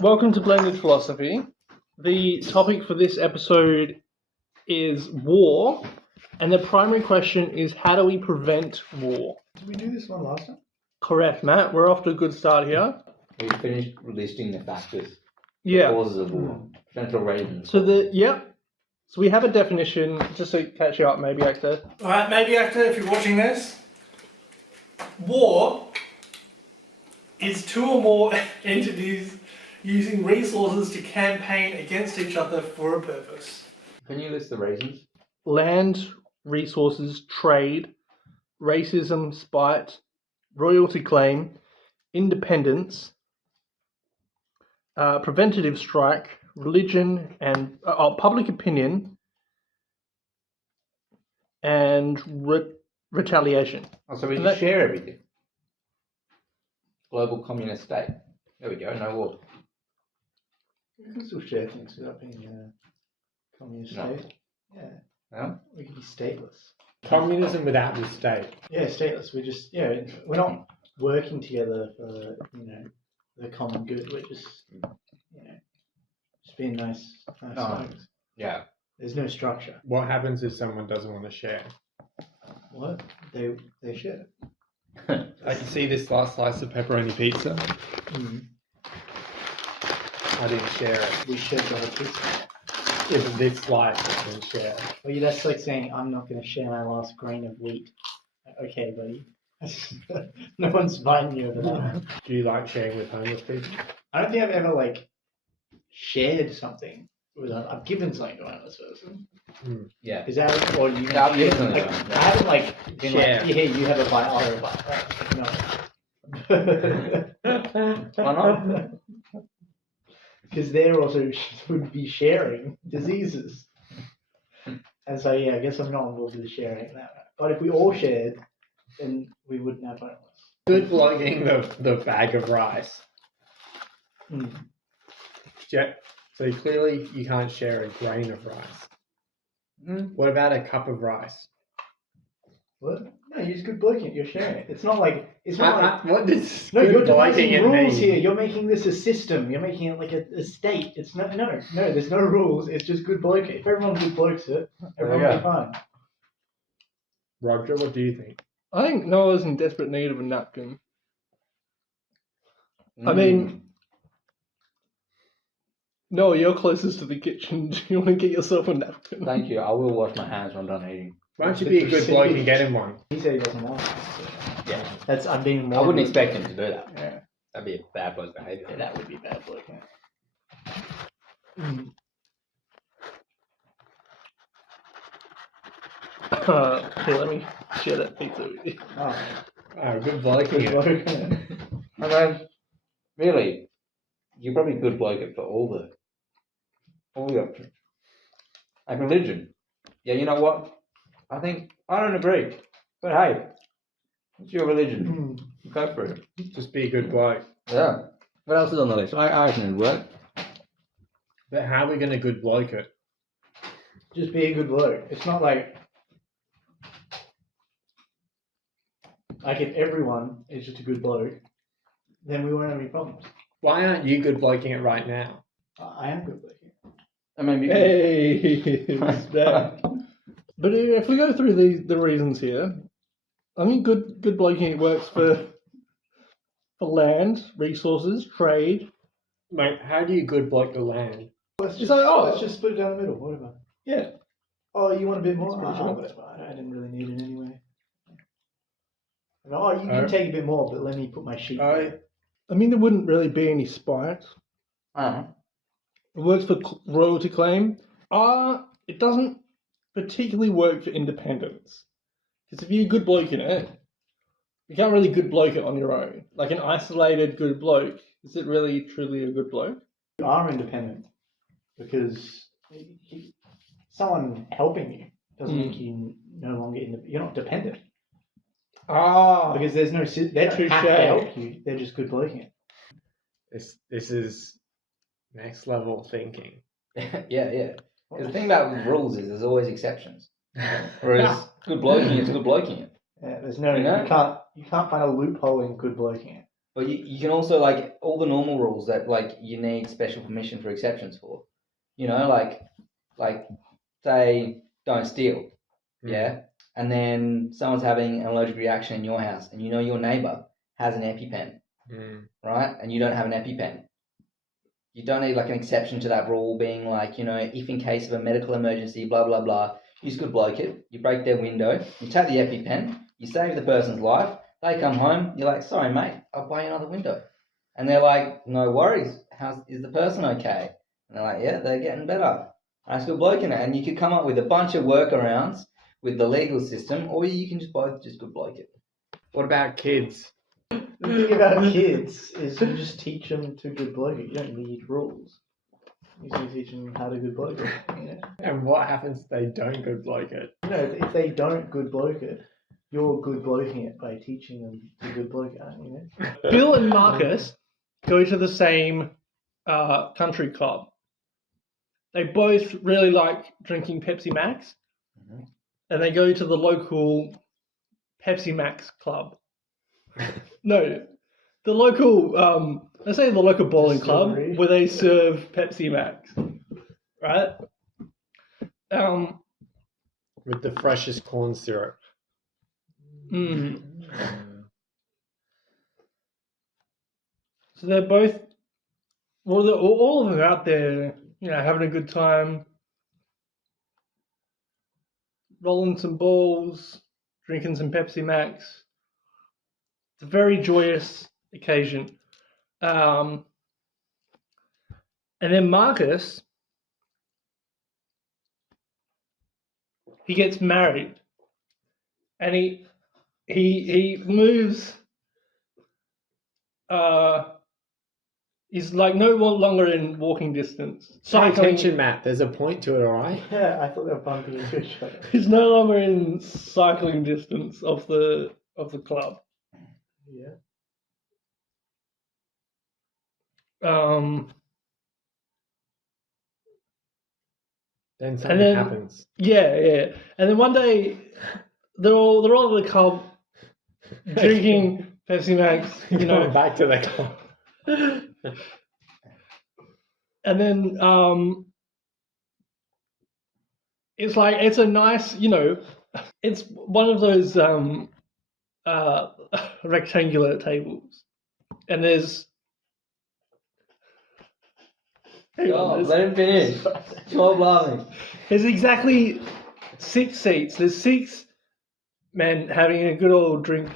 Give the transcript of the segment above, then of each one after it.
Welcome to Blended Philosophy. The topic for this episode is war, and the primary question is how do we prevent war? Did we do this one last time? Correct, Matt. We're off to a good start here. We finished listing the factors, Yeah. causes of war, potential reasons. So So we have a definition, just to catch you up, maybe actor. Alright, maybe actor, if you're watching this, war is two or more entities using resources to campaign against each other for a purpose. Can you list the reasons? Land, resources, trade, racism, spite, royalty claim, independence, preventative strike, religion, and public opinion, and retaliation. Oh, so we And just share everything. Global communist state. There we go, no war. We can still share things without being a communist No. state. Yeah. No? We can be stateless. Communism without the state. Yeah, stateless. We're not working together for, the common good. We're just, just being nice folks. Yeah. There's no structure. What happens if someone doesn't want to share? What? They share. Like, you see this last slice of pepperoni pizza? I didn't share it. We shared the whole pizza. Yeah, but this slice I didn't share. Well, yeah, that's like saying I'm not going to share my last grain of wheat. Okay, buddy. No one's fighting you over that. Do you like sharing with homeless people? I don't think I've ever shared something with I've given something to another person. Yeah. Is that or you? Yeah, I've given something like, to them, I haven't been Share. here you have a bite, I'll have a bite. Right? No. Why not? Because they're also would be sharing diseases, and so I guess I'm not involved with sharing that way. But if we all shared, then we wouldn't have homeless. Good vlogging the bag of rice. Yeah. So clearly you can't share a grain of rice. What about a cup of rice? What? No, you're just good bloking. You're sharing it. It's not like What does no. good You're vlogging devising it rules mean? here. You're making this a system. You're making it like a state. It's no. There's no rules. It's just good bloke. If everyone good blokes it, everyone will be fine. Roger, what do you think? I think Noah's in desperate need of a napkin. I mean, Noah, you're closest to the kitchen. Do you want to get yourself a napkin? Thank you. I will wash my hands when I'm done eating. Why don't you be a good bloke and get him one? He said he doesn't want it. So Yeah. I'm being more. I wouldn't expect him to do that. Yeah. That'd be a bad bloke behaviour. Yeah, that would be bad bloke. Here, let me share that pizza with you. Oh, good vlogging Good it. bloke. And then, really, you're probably a good bloke for all the options. Like religion. Yeah, you know what? I don't agree. But hey, it's your religion. Go for it. Just be a good bloke. Yeah. What else is on the list? I reckon it'd work. But how are we going to good bloke it? Just be a good bloke. It's not like if everyone is just a good bloke, then we won't have any problems. Why aren't you good bloking it right now? I am good bloke. I mean, you Hey, it's back. But if we go through the reasons here, I mean, good bloking works for land, resources, trade. Mate, how do you good bloke the land? Let's just like, let's just split it down the middle. Whatever. Yeah. Oh, you want a bit more? That's pretty Whatever. I didn't really need it anyway. No, you can take a bit more, but let me put my sheet. there. I mean, there wouldn't really be any spite. Uh-huh. It works for royalty claim. It doesn't particularly work for independence. Because if you're a good bloke in it, you can't really good bloke it on your own. Like an isolated good bloke, is it really truly a good bloke? You are independent because someone helping you doesn't make you no longer you're not dependent. Because there's no they don't have to help you. They're just good bloking it. This is next level thinking. yeah. The thing about rules is there's always exceptions. Whereas good bloking it's good bloking it. Yeah, there's no You know? you can't find a loophole in good bloking it. But you can also like all the normal rules that like you need special permission for exceptions for. You know, like say don't steal, yeah, and then someone's having an allergic reaction in your house, and you know your neighbor has an EpiPen, right, and you don't have an EpiPen. You don't need like an exception to that rule being like, you know, if in case of a medical emergency, blah blah blah. You just could bloke it. You break their window. You take the EpiPen. You save the person's life. They come home. You're like, sorry mate, I'll buy you another window. And they're like, no worries. Is the person okay? And they're like, yeah, they're getting better. That's good bloking it. And you could come up with a bunch of workarounds with the legal system, or you can just both just good bloke it. What about kids? The thing about kids is you just teach them to good bloke it. You don't need rules. You just teach them how to good bloke it. You know? And what happens if they don't good bloke it? You know, if they don't good bloke it, you're good bloking it by teaching them to good bloke it, you know? Bill and Marcus go to the same country club. They both really like drinking Pepsi Max, and they go to the local Pepsi Max club. No, the local, let's say the local bowling club Distillery. where they serve Pepsi Max, right? With the freshest corn syrup. So they're both, well, all of them are out there, you know, having a good time, rolling some balls, drinking some Pepsi Max. It's a very joyous occasion. And then Marcus, he gets married, and he moves. He's like no longer in walking distance. Pay attention, Matt. There's a point to it, all right? Yeah, I thought they were bumping into each other. He's no longer in cycling distance of the club. Yeah. Then something happens. Yeah. And then one day they're all at the club drinking Pepsi Max, you know. Going back to the club. And then it's like it's a nice, you know, it's one of those rectangular tables, and there's Let him finish. Stop laughing. There's exactly 6 seats. There's 6 men having a good old drink.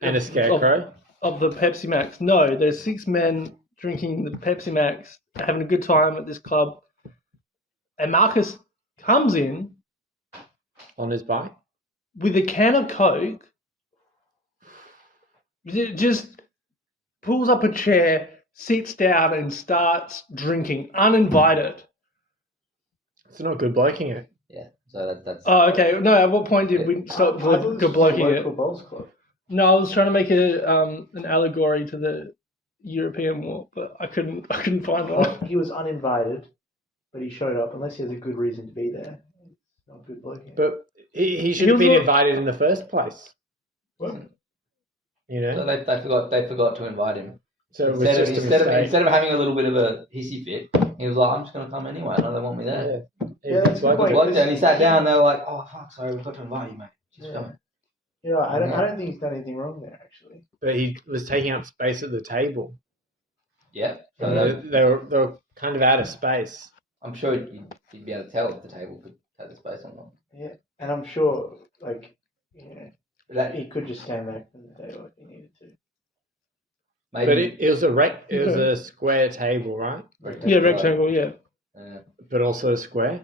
And a scarecrow? Of the Pepsi Max. No, there's 6 men drinking the Pepsi Max, having a good time at this club. And Marcus comes in On his bike? with a can of Coke, just pulls up a chair, sits down and starts drinking, uninvited. It's not good bloking it. Yeah, so that's. Oh, okay. No, at what point did we stop good bloking it? Local bowls club. No, I was trying to make an allegory to the European War, but I couldn't find one. He was uninvited, but he showed up. Unless he has a good reason to be there, it's not good bloking. But he should have been invited in the first place. What? You know? So they forgot to invite him. So it was just a instead mistake. of having a little bit of a hissy fit, he was like, I'm just going to come anyway. No, they want me there. Yeah, that's a good point. Blocked it, and he sat down. And they were like, "Oh fuck, sorry, we've got to invite you, mate." Just go. You know, I don't think he's done anything wrong there actually. But he was taking up space at the table. Yeah. So And they were kind of out of space. I'm sure you'd be able to tell if the table could take the space or not. Yeah, and I'm sure, like, that he could just stand back from the table if he needed to. Maybe. But it was a square table, right? Yeah, rectangle, yeah. But also a square.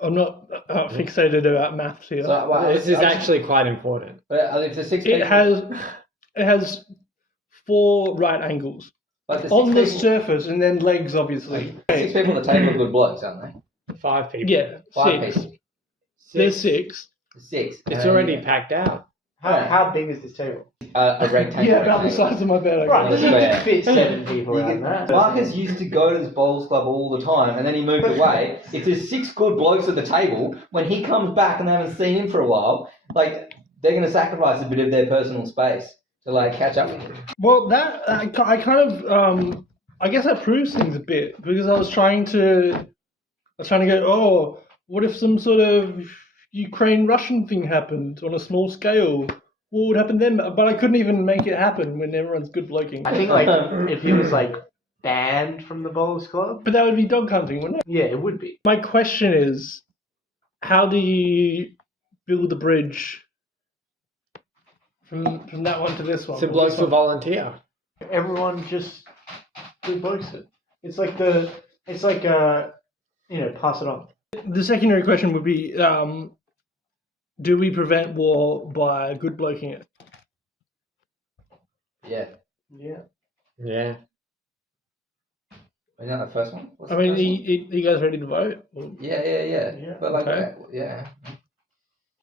I'm not fixated about maths here. So, well, This is actually quite important. But if the 6 people, It has 4 right angles but on the people, surface, and then legs, obviously. 6 people at the table are good blokes, aren't they? 5 people. Yeah, 5 6. people. There's 6. 6. It's already packed out. How big is this table? A rectangle. Yeah, about the size of my bed. I Right, guess. the square. you could fit 7 people You around can- that. Marcus used to go to this bowls club all the time, and then he moved away. If there's 6 good blokes at the table, when he comes back and they haven't seen him for a while, like they're going to sacrifice a bit of their personal space to like catch up with you. Well, that I kind of I guess that proves things a bit because I was trying to go. Oh, what if some sort of Ukraine-Russian thing happened on a small scale? What would happen then? But I couldn't even make it happen when everyone's good bloking. I think like if he was like banned from the bowls club, But that would be dog hunting, wouldn't it? yeah, it would be. My question is, how do you build a bridge from that one to this one? So blokes will volunteer. Everyone just good blokes it. It's like pass it on. The secondary question would be, do we prevent war by good bloking it? Yeah. Yeah. Yeah. Are you on the first one? What's I the mean, first are you guys ready to vote? one? Yeah. Yeah. But like, Okay. yeah.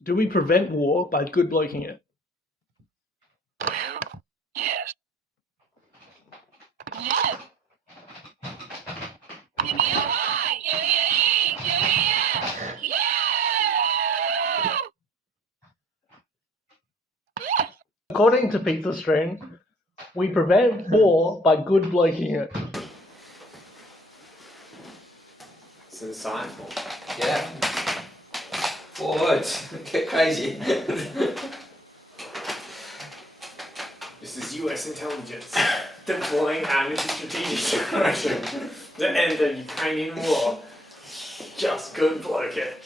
Do we prevent war by good bloking it? According to Pizza Strain, we prevent war by good bloking it. It's insightful. Yeah. 4 words. Get crazy. This is US intelligence deploying army to strategic direction to end the Ukrainian war. Just good bloke it.